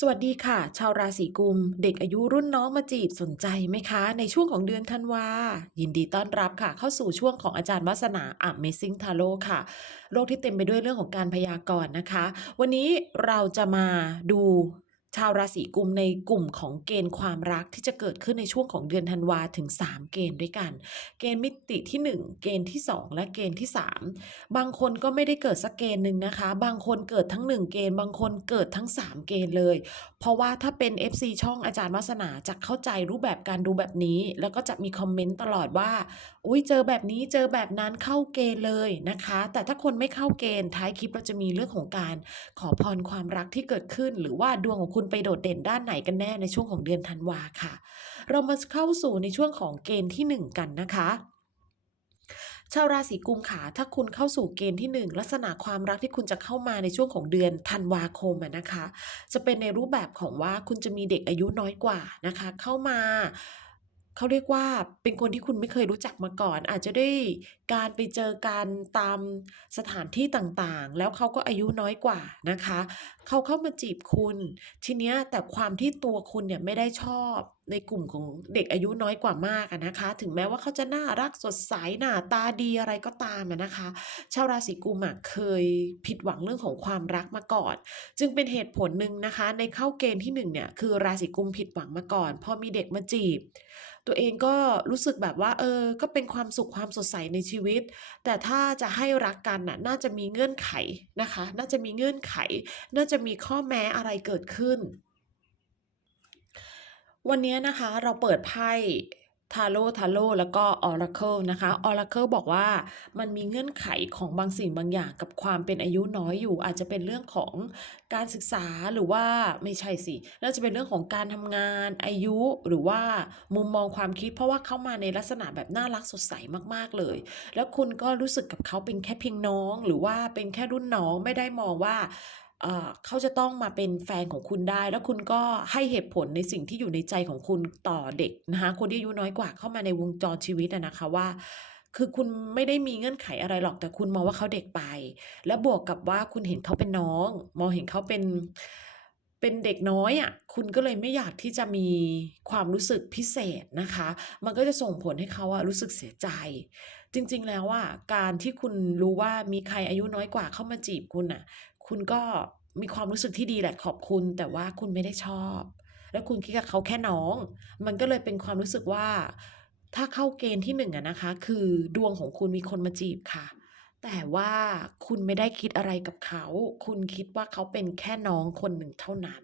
สวัสดีค่ะ ชาวราศีกุม เด็กอายุรุ่นน้องมาจีบสนใจไหมคะ ในช่วงของเดือนธันวายินดีต้อนรับค่ะ เข้าสู่ช่วงของอาจารย์วัสนา Amazing Tarot ค่ะ โลกที่เต็มไปด้วยเรื่องของการพยากรณ์นะคะ วันนี้เราจะมาดู ชาวราศีกุมในกลุ่มของเกณฑ์ความรักที่จะเกิดขึ้นในช่วงของเดือนธันวาถึง 3 เกณฑ์ด้วยกัน เกณฑ์มิติที่ 1 เกณฑ์ที่ 2 และเกณฑ์ที่ 3 บางคนก็ไม่ได้เกิดสักเกณฑ์หนึ่งนะคะ บางคนเกิดทั้ง 1 เกณฑ์ บางคนเกิดทั้ง 3 เกณฑ์เลย เพราะว่าถ้าเป็น FC ช่องอาจารย์วัสนาจะเข้าใจรูปแบบการดูแบบนี้ แล้วก็จะมีคอมเมนต์ตลอดว่าอุ้ยเจอแบบนี้เจอแบบนั้นเข้าเกณฑ์เลยนะคะ แต่ถ้าคนไม่เข้าเกณฑ์ท้ายคลิปเราจะมีเรื่องของการขอพรความรักที่เกิดขึ้น หรือว่าดวงของคุณไปโดดเด่นด้านไหนกันแน่ในช่วงของเดือนธันวาค่ะ เรามาเข้าสู่ในช่วงของเกณฑ์ที่ 1 กันนะคะชาวราศีกุมขาถ้าคุณเข้าสู่เกณฑ์ที่ 1 ลักษณะความรักที่คุณจะเข้ามาในช่วงของเดือนธันวาคมนะคะ จะเป็นในรูปแบบของว่าคุณจะมีเด็กอายุน้อยกว่านะคะ เข้ามา เขาเรียกว่าเป็นคนที่คุณไม่เคยรู้จักมาก่อน อาจจะได้การไปเจอการตามสถานที่ต่างๆ แล้วเขาก็อายุน้อยกว่านะคะ เขาเข้ามาจีบคุณ ทีเนี้ยแต่ความที่ตัวคุณเนี่ยไม่ได้ชอบ ในกลุ่มของเด็กอายุน้อยกว่ามากนะคะ ถึงแม้ว่าเขาจะน่ารักสดใสหน้าตาดีอะไรก็ตามนะคะ ชาวราศีกุมเคยผิดหวังเรื่องของความรักมาก่อน จึงเป็นเหตุผลหนึ่งนะคะ ในเข้าเกณฑ์ที่หนึ่งเนี่ยคือราศีกุมผิดหวังมาก่อน พอมีเด็กมาจีบ ตัวเองก็รู้สึกแบบว่าเออก็เป็นความสุขความสดใสในชีวิต แต่ถ้าจะให้รักกันน่ะน่าจะมีเงื่อนไขนะคะ น่าจะมีเงื่อนไข น่าจะมีข้อแม้อะไรเกิดขึ้น วันนี้นะคะเราเปิดไพ่ทาโร่ทาโร่แล้วก็ออราเคิลนะคะออราเคิลบอกว่ามันมีเงื่อนไขของบางสิ่งบางอย่างกับความเป็นอายุน้อยอยู่ อาจจะเป็นเรื่องของการศึกษาหรือว่าไม่ใช่สิน่าจะเป็นเรื่องของการทำงานอายุหรือว่ามุมมองความคิด เพราะว่าเข้ามาในลักษณะแบบน่ารักสดใสมากๆเลย แล้วคุณก็รู้สึกกับเขาเป็นแค่เพียงน้อง หรือว่าเป็นแค่รุ่นน้องไม่ได้มองว่า เขาจะต้องมาเป็นแฟนของคุณได้ แล้วคุณก็ให้เหตุผลในสิ่งที่อยู่ในใจของคุณต่อเด็กนะคะคนที่อายุน้อยกว่าเข้ามาในวงจรชีวิตนะคะว่า คือคุณไม่ได้มีเงื่อนไขอะไรหรอกแต่คุณมองว่าเขาเด็กไป และบวกกับว่าคุณเห็นเขาเป็นน้อง มองเห็นเขาเป็นเป็นเด็กน้อยอะคุณก็เลยไม่อยากที่จะมีความรู้สึกพิเศษนะคะ มันก็จะส่งผลให้เขาอะรู้สึกเสียใจ จริง ๆ แล้วอะการที่คุณรู้ว่ามีใครอายุน้อยกว่าเข้ามาจีบคุณน่ะ คุณก็มีความรู้สึกที่ดีแหละขอบคุณ แต่ว่าคุณไม่ได้ชอบ แล้วคุณคิดกับเขาแค่น้อง มันก็เลยเป็นความรู้สึกว่า ถ้าเข้าเกณฑ์ที่หนึ่งอะนะคะ คือดวงของคุณมีคนมาจีบค่ะแต่ว่าคุณไม่ได้คิดอะไรกับเขา คุณคิดว่าเขาเป็นแค่น้องคนหนึ่งเท่านั้น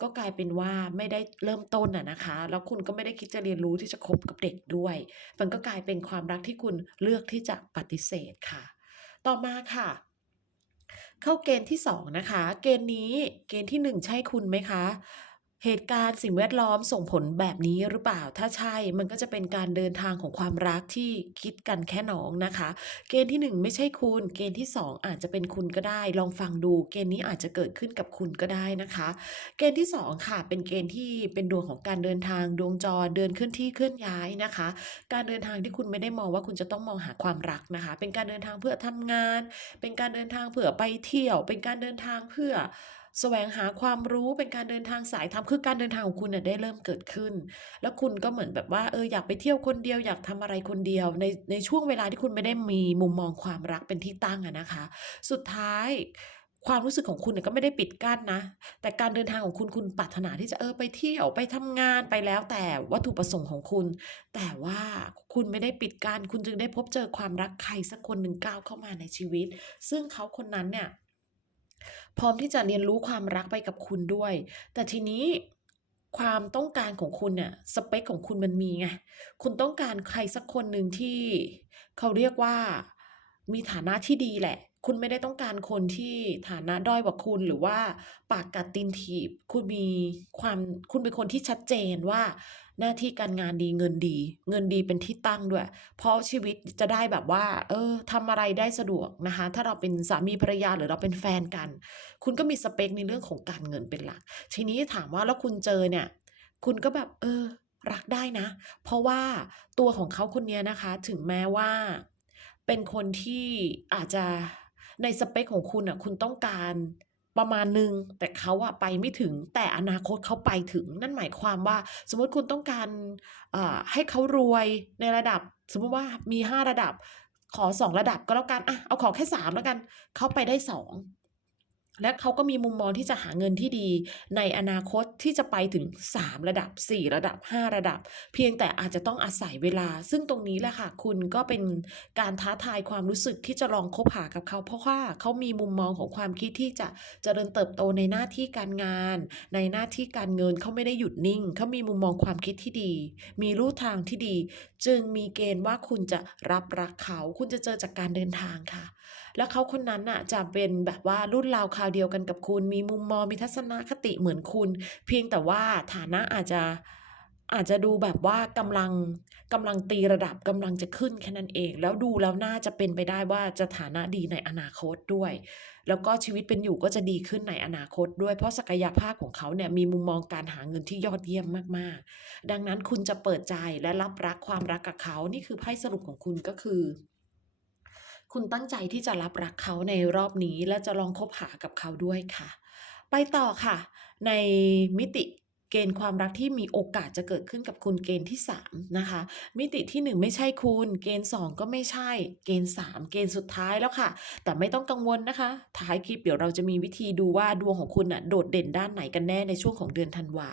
ก็กลายเป็นว่าไม่ได้เริ่มต้นอะนะคะ แล้วคุณก็ไม่ได้คิดจะเรียนรู้ที่จะคบกับเด็กด้วย มันก็กลายเป็นความรักที่คุณเลือกที่จะปฏิเสธค่ะ ต่อมาค่ะ เข้าเกณฑ์ที่ 2 นะคะ เกณฑ์นี้เกณฑ์ที่ 1 ใช่คุณไหมคะ เหตุการณ์สิ่งแวดล้อมส่งผลแบบนี้หรือเปล่า ถ้าใช่มันก็จะเป็นการเดินทางของความรักที่คิดกันแค่น้องนะคะ เกณฑ์ที่ 1 ไม่ใช่คุณ เกณฑ์ที่ 2 อาจจะเป็นคุณก็ได้ ลองฟังดู เกณฑ์นี้อาจจะเกิดขึ้นกับคุณก็ได้นะคะ เกณฑ์ที่ 2 ค่ะ เป็นเกณฑ์ที่เป็นดวงของการเดินทางดวงจรเดินเคลื่อนที่เคลื่อนย้ายนะคะ การเดินทางที่คุณไม่ได้มองว่าคุณจะต้องมองหาความรักนะคะ เป็นการเดินทางเพื่อทำงาน เป็นการเดินทางเพื่อไปเที่ยว เป็นการเดินทางเพื่อ แสวงหาความรู้เป็นการเดินทางสายธรรมคือการเดินทางของคุณน่ะได้เริ่มเกิดขึ้น แล้วคุณก็เหมือนแบบว่าเอออยากไปเที่ยวคนเดียวอยากทำอะไรคนเดียว ในในช่วงเวลาที่คุณไม่ได้มีมุมมองความรักเป็นที่ตั้งอะนะคะ สุดท้ายความรู้สึกของคุณเนี่ยก็ไม่ได้ปิดกั้นนะ แต่การเดินทางของคุณคุณปรารถนาที่จะเออไปเที่ยวไปทำงานไปแล้วแต่วัตถุประสงค์ของคุณ แต่ว่าคุณไม่ได้ปิดกั้นคุณจึงได้พบเจอความรักใครสักคนหนึ่งก้าวเข้ามาในชีวิต ซึ่งเขาคนนั้นเนี่ย พร้อมที่จะเรียนรู้ความรักไปกับคุณด้วย แต่ทีนี้ความต้องการของคุณเนี่ยสเปกของคุณมันมีไงคุณต้องการใครสักคนหนึ่งที่เขาเรียกว่ามีฐานะที่ดีแหละ คุณไม่ได้ต้องการคนที่ฐานะด้อยกว่าคุณหรือว่าปากกัดตีนถีบ คุณมีความคุณเป็นคนที่ชัดเจนว่า หน้าที่การงานดีเงินดี เงินดีเป็นที่ตั้งด้วย เพราะชีวิตจะได้แบบว่า เออทำอะไรได้สะดวกนะคะ ถ้าเราเป็นสามีภรรยาหรือเราเป็นแฟนกัน คุณก็มีสเปกในเรื่องของการเงินเป็นหลัก ทีนี้ถามว่าแล้วคุณเจอเนี่ย คุณก็แบบ เออ รักได้นะ เพราะว่าตัวของเขาคนนี้นะคะ ถึงแม้ว่า เป็นคนที่อาจจะในสเปกของคุณน่ะคุณต้องการ ประมาณหนึ่งแต่เขาอะไปไม่ถึงแต่อนาคตเขาไปถึง นั่นหมายความว่า สมมติคุณต้องการให้เขารวยในระดับ สมมติว่ามี 5 ระดับ ขอ 2 ระดับก็แล้วกันอะเอาขอแค่ 3 แล้วกัน เขาไปได้ 2 และเขาก็มีมุมมองที่จะหาเงินที่ดี ในอนาคตที่จะไปถึง 3 ระดับ 4 ระดับ 5 ระดับ เพียงแต่อาจจะต้องอาศัยเวลา ซึ่งตรงนี้แหละค่ะ คุณก็เป็นการท้าทายความรู้สึกที่จะลองคบหากับเขา เพราะว่าเขามีมุมมองของความคิดที่จะจะเจริญเติบโตในหน้าที่การงาน ในหน้าที่การเงินเขาไม่ได้หยุดนิ่งเขามีมุมมองความคิดที่ดี มีลู่ทางที่ดี จึงมีเกณฑ์ว่าคุณจะรับรักเขา คุณจะเจอจากการเดินทางค่ะ แล้วเขาคนนั้นน่ะจะเป็นแบบว่ารุ่นราวคราวเดียวกันกับคุณ มีมุมมองมีทัศนคติเหมือนคุณ เพียงแต่ว่าฐานะอาจจะอาจจะดูแบบว่ากำลังกำลังตีระดับกำลังจะขึ้นแค่นั้นเอง แล้วดูแล้วน่าจะเป็นไปได้ว่าจะฐานะดีในอนาคตด้วย แล้วก็ชีวิตเป็นอยู่ก็จะดีขึ้นในอนาคตด้วยเพราะศักยภาพของเขาเนี่ยมีมุมมองการหาเงินที่ยอดเยี่ยมมากๆ ดังนั้นคุณจะเปิดใจและรับรักความรักกับเขานี่คือไพ่สรุปของคุณก็คือ คุณตั้งใจที่จะรับรักเขาในรอบนี้ และจะลองคบหากับเขาด้วยค่ะ ไปต่อค่ะ ในมิติเกณฑ์ความรักที่มีโอกาสจะเกิดขึ้นกับคุณเกณฑ์ที่3นะคะ มิติที่ 1 ไม่ใช่คุณ เกณฑ์ 2 ก็ไม่ใช่ เกณฑ์ 3 เกณฑ์สุดท้ายแล้วค่ะ แต่ไม่ต้องกังวลนะคะ ท้ายคลิปเดี๋ยวเราจะมีวิธีดูว่าดวงของคุณน่ะโดดเด่นด้านไหนกันแน่ในช่วงของเดือนธันวา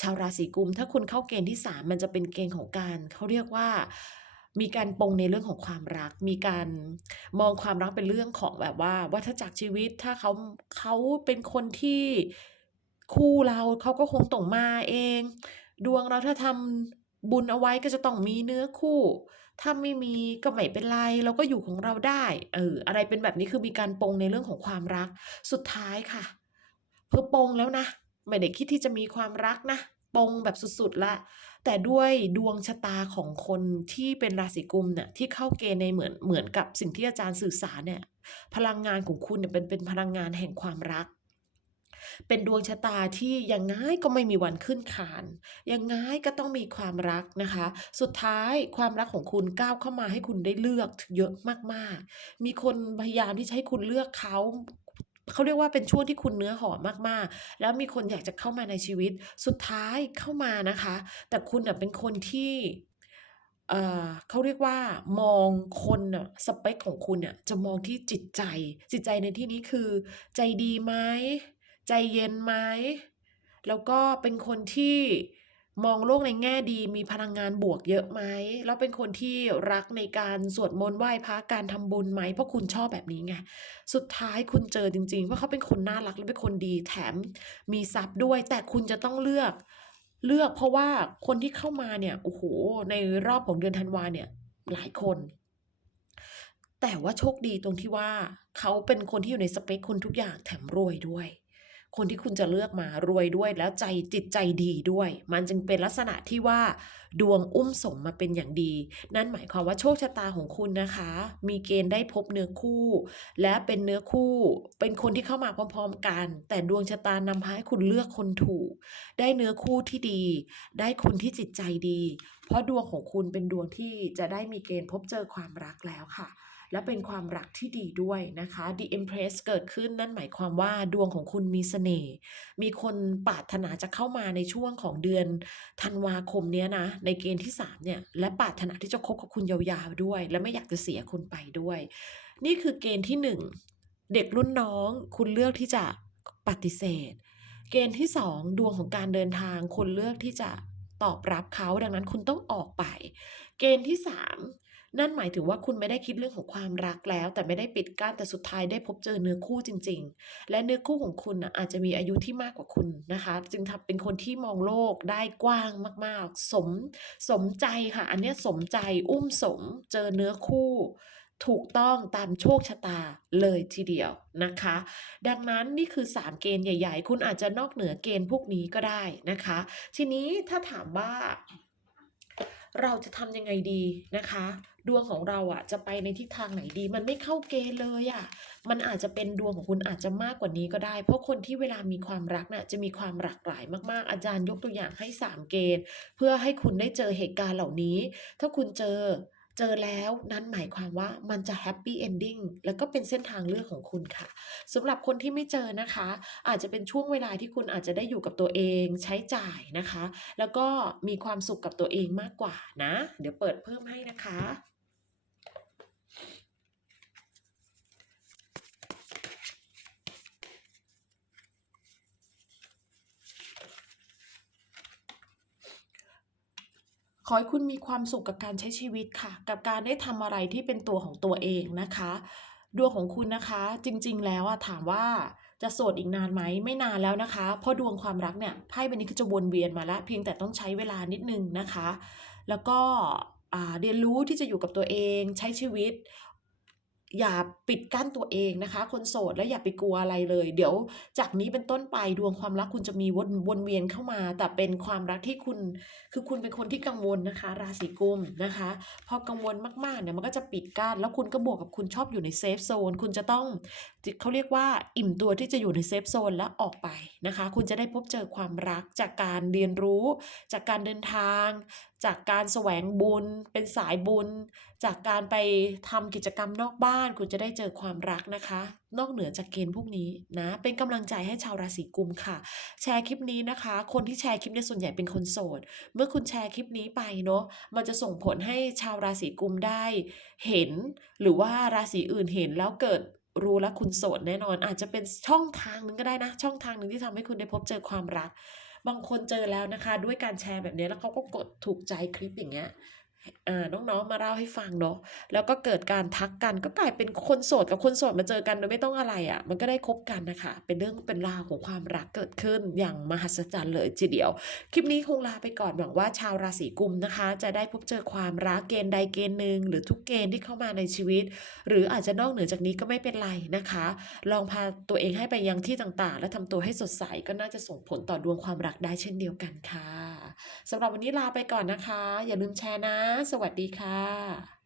ชาวราศีกุม ถ้าคุณเข้าเกณฑ์ที่ 3 มันจะเป็นเกณฑ์ของการเขาเรียกว่า มีการปงในเรื่องของความรัก มีการมองความรักเป็นเรื่องของแบบว่า วัฏจักรชีวิตถ้าเขาเขาเป็นคนที่คู่เราเขาก็คงต้องมาเอง ดวงเราถ้าทำบุญเอาไว้ก็จะต้องมีเนื้อคู่ ถ้าไม่มีก็ไม่เป็นไรเราก็อยู่ของเราได้เอออะไรเป็นแบบนี้คือมีการปงในเรื่องของความรักสุดท้ายค่ะเพื่อปงแล้วนะไม่ได้คิดที่จะมีความรักนะ ปงแบบสุดๆล้วแต่ด้วยดวงชะตาของคนที่เป็นราศีกุมเนี่ยที่เข้าเกณฑ์ในเหมือนเหมือนกับสิ่งที่อาจารย์สื่อสารเนี่ยพลังงานของคุณเนี่ยเป็นเป็นพลังงานแห่งความรัก เป็นดวงชะตาที่ยังไงก็ไม่มีวันขึ้นคานยังไงก็ต้องมีความรักนะคะ สุดท้ายความรักของคุณก้าวเข้ามาให้คุณได้เลือกเยอะมากๆ มีคนพยายามที่จะให้คุณเลือกเขา เขาเรียกว่าเป็นช่วงที่คุณเนื้อหอมมากๆ แล้วมีคนอยากจะเข้ามาในชีวิต สุดท้ายเข้ามานะคะ แต่คุณน่ะเป็นคนที่เอ่อเขาเรียกว่ามองคนน่ะสเปกของคุณน่ะจะมองที่จิตใจ จิตใจในที่นี้คือ ใจดีไหมใจเย็นไหมแล้วก็เป็นคนที่ มองโลกในแง่ดีมีพลังงานบวกเยอะไหมแล้วเป็นคนที่รักในการสวดมนต์ไหว้พระการทำบุญไหมเพราะคุณชอบแบบนี้ไงสุดท้ายคุณเจอจริง ๆ ว่าเขาเป็นคนน่ารักและเป็นคนดีแถมมีทรัพย์ด้วย แต่คุณจะต้องเลือกเลือกเพราะว่าคนที่เข้ามาเนี่ยโอ้โฮในรอบของเดือนธันวาเนี่ยหลายคน แต่ว่าโชคดีตรงที่ว่าเขาเป็นคนที่อยู่ในสเปกคุณทุกอย่างแถมรวยด้วย คนที่คุณจะเลือกมารวยด้วยแล้วใจจิตใจดีด้วย มันจึงเป็นลักษณะที่ว่า ดวงอุ้มสมมาเป็นอย่างดี นั่นหมายความว่าโชคชะตาของคุณนะคะ มีเกณฑ์ได้พบเนื้อคู่ และเป็นเนื้อคู่ เป็นคนที่เข้ามาพร้อมๆกัน แต่ดวงชะตานำพาให้คุณเลือกคนถูก ได้เนื้อคู่ที่ดี ได้คนที่จิตใจดี เพราะดวงของคุณเป็นดวงที่จะได้มีเกณฑ์พบเจอความรักแล้วค่ะ และเป็นความรักที่ดีด้วยนะคะ The Empress เกิดขึ้นนั่นหมายความว่าดวงของคุณมีเสน่ห์มีคนปรารถนาจะเข้ามาในช่วงของเดือนธันวาคมเนี้ยนะ ในเกณฑ์ที่ 3 เนี่ย และปรารถนาที่จะคบกับคุณยาวๆด้วย และไม่อยากจะเสียคุณไปด้วย นี่คือเกณฑ์ที่ 1 เด็กรุ่นน้องคุณเลือกที่จะปฏิเสธ เกณฑ์ที่ 2 ดวงของการเดินทางคุณเลือกที่จะตอบรับเขาดังนั้นคุณต้องออกไป เกณฑ์ที่ 3 นั่นหมายถึงว่าคุณไม่ได้คิดเรื่องของความรักแล้ว แต่ไม่ได้ปิดกั้นแต่สุดท้ายได้พบเจอเนื้อคู่จริง ๆ และเนื้อคู่ของคุณนะอาจจะมีอายุที่มากกว่าคุณนะคะ จึงทำเป็นคนที่มองโลกได้กว้างมาก ๆ สมสมใจค่ะ อันนี้สมใจอุ้มสมเจอเนื้อคู่ถูกต้องตามโชคชะตาเลยทีเดียวนะคะ ดังนั้นนี่คือ 3 เกณฑ์ใหญ่ ๆ คุณอาจจะนอกเหนือเกณฑ์พวกนี้ก็ได้นะคะ ทีนี้ถ้าถามว่า เราจะทำยังไงดีนะคะ ดวงของเราอะจะไปในทิศทางไหนดี มันไม่เข้าเกณฑ์เลยอะมันอาจจะเป็นดวงของคุณอาจจะมากกว่านี้ก็ได้ เพราะคนที่เวลามีความรักน่ะจะมีความหลากหลายมากๆ อาจารย์ยกตัวอย่างให้ 3 เกณฑ์ เพื่อให้คุณได้เจอเหตุการณ์เหล่านี้ ถ้าคุณเจอ เจอแล้วนั่นหมายความว่ามันจะแฮปปี้เอนดิ้งแล้วก็เป็นเส้นทางเลือกของคุณค่ะสำหรับคนที่ไม่เจอนะคะ อาจจะเป็นช่วงเวลาที่คุณอาจจะได้อยู่กับตัวเองใช้จ่ายนะคะ แล้วก็มีความสุขกับตัวเองมากกว่านะ เดี๋ยวเปิดเพิ่มให้นะคะ ขอให้คุณมีความสุขกับการใช้ชีวิตค่ะ กับการได้ทำอะไรที่เป็นตัวของตัวเองนะคะ ดวงของคุณนะคะ จริง ๆ แล้วอะถามว่าจะโสดอีกนานไหมไม่นานแล้วนะคะ เพราะดวงความรักเนี่ยไพ่ใบนี้ก็จะวนเวียนมาแล้วเพียงแต่ต้องใช้เวลานิดนึงนะคะ แล้วก็เรียนรู้ที่จะอยู่กับตัวเองใช้ชีวิต อย่าปิดกั้นตัวเองนะคะ คนโสดและอย่าไปกลัวอะไรเลย เดี๋ยวจากนี้เป็นต้นไปดวงความรักคุณจะมีวนวนเวียนเข้ามา แต่เป็นความรักที่คุณ คือคุณเป็นคนที่กังวลนะคะ ราศีกุมนะคะ พอกังวลมากๆเนี่ยมันก็จะปิดกั้นแล้วคุณก็บวกกับคุณชอบอยู่ในเซฟโซนคุณจะต้องเขาเรียกว่าอิ่มตัวที่จะอยู่ในเซฟโซนแล้วออกไปนะคะ คุณจะได้พบเจอความรักจากการเรียนรู้ จากการเดินทาง จากการแสวงบุญ เป็นสายบุญ จากการไปทำกิจกรรมนอกบ้านคุณจะได้เจอความรักนะคะ นอกเหนือจากเกณฑ์พวกนี้นะ เป็นกำลังใจให้ชาวราศีกุมค่ะ แชร์คลิปนี้นะคะ คนที่แชร์คลิปเนี้ส่วนใหญ่เป็นคนโสด เมื่อคุณแชร์คลิปนี้ไปเนาะมันจะส่งผลให้ชาวราศีกุมได้เห็น หรือว่าราศีอื่นเห็นแล้วเกิดรู้แล้วคุณโสดแน่นอน อาจจะเป็นช่องทางหนึงก็ได้นะ ช่องทางหนึ่งที่ทำให้คุณได้พบเจอความรัก บางคนเจอแล้วนะคะ ด้วยการแชร์แบบนี้แล้วเขาก็กดถูกใจคลิปอย่างเงี้ย น้องๆมาเล่าให้ฟังเนาะแล้วก็เกิดการทักกันก็กลายเป็นคนโสดกับคนโสดมาเจอกันโดยไม่ต้องอะไรอะ่ะ มันก็ได้คบกันนะคะ เป็นเรื่องเป็นราวของความรักเกิดขึ้นอย่างมหัศจรรย์เลยทีเดียว คลิปนี้คงลาไปก่อนหวังว่าชาวราศีกุมนะคะ จะได้พบเจอความรักเกณฑ์ใดเกณฑ์หนึ่งหรือทุกเกณฑ์ที่เข้ามาในชีวิต หรืออาจจะนอกเหนือจากนี้ก็ไม่เป็นไรนะคะ ลองพาตัวเองให้ไปยังที่ต่างๆ และทำตัวให้สดใสก็น่าจะส่งผลต่อดวงความรักได้เช่นเดียวกันค่ะ สำหรับวันนี้ลาไปก่อนนะคะ อย่าลืมแชร์นะ สวัสดีค่ะ